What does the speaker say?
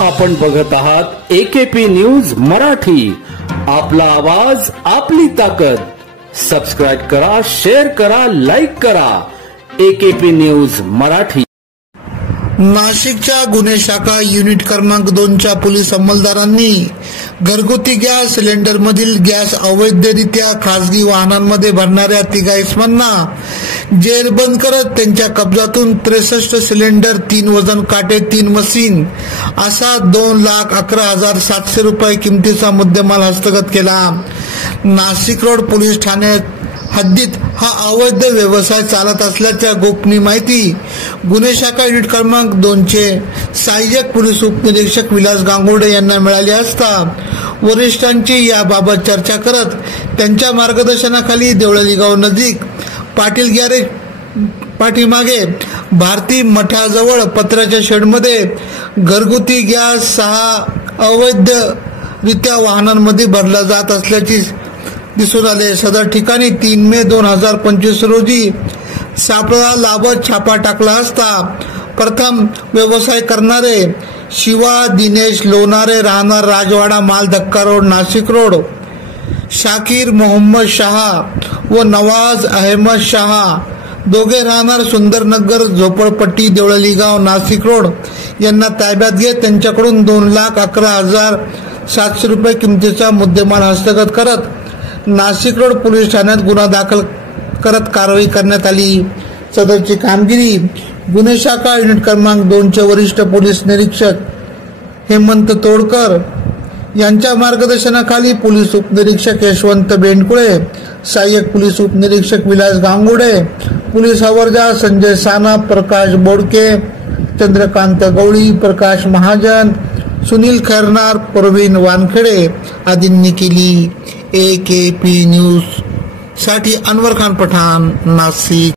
आपण बघत आहात AKP न्यूज मराठी। आपला आवाज आपली ताकद। सबस्क्राइब करा, शेअर करा, लाईक करा। AKP news Marathi. नाशिकच्या गुन्हे शाखा युनिट क्रमांक 2च्या पोलीस अंमलदारांनी घरगुती गॅस सिलेंडर मधील गॅस अवैधरित्या खासगी वाहनांमध्ये भरणाऱ्या 3 इसमांना जेरबंद करत त्यांच्या कब्जातून 63 सिलेंडर, 3 वजन काटे, 3 मशीन असा 2,11,700 रुपये किमतीचा मुद्देमाल हस्तगत केला। नाशिक रोड पोलीस ठाण्यात हद्दीत हा अवैध व्यवसाय चालत असल्याच्या गोपनीय माहिती गुन्हे शाखा युनिट क्रमांक 2चे सहाय्यक पोलीस उपनिरीक्षक विलास गांगुर्डे यांना मिळाली असता वरिष्ठांची याबाबत चर्चा करत त्यांच्या मार्गदर्शनाखाली देवळाली गाव नजीक पाटील गॅरेज पाठीमागे भारती मठाजवळ पत्र्याच्या शेडमध्ये घरगुती गॅस 6 अवैधरित्या वाहनांमध्ये भरला जात असल्याची दिसून आले। सदर ठिकाणी 3 मे 2025 रोजी सापळा लाभत छापा टाकला असता प्रथम व्यवसाय करणारे शिवा दिनेश लोणारे राहणार राजवाडा माल धक्का रोड नाशिक रोड, शाकीर मोहम्मद शहा व नवाज अहमद शहा दोघे राहणार सुंदरनगर झोपडपट्टी देवळाली गाव नाशिक रोड यांना ताब्यात घेत त्यांच्याकडून 2,11,700 रुपये किमतीचा मुद्देमाल हस्तगत करत नाशिक रोड पोलीस ठाण्यात गुन्हा दाखल करत कारवाई करण्यात आली। सदरची कामगिरी गुन्हे शाखा युनिट क्रमांक 2चे वरिष्ठ पोलीस निरीक्षक हेमंत तोडकर यांच्या मार्गदर्शनाखाली पोलीस उपनिरीक्षक यशवंत बेंडकुळे, सहाय्यक पोलीस उपनिरीक्षक विलास गांगुर्डे, पोलीस हवालदार संजय सानप, प्रकाश बोडके, चंद्रकांत गवळी, प्रकाश महाजन, सुनील खैरनार, प्रवीण वानखेडे आदींनी केली। AKP न्यूज साठी अनवर खान पठाण, नाशिक।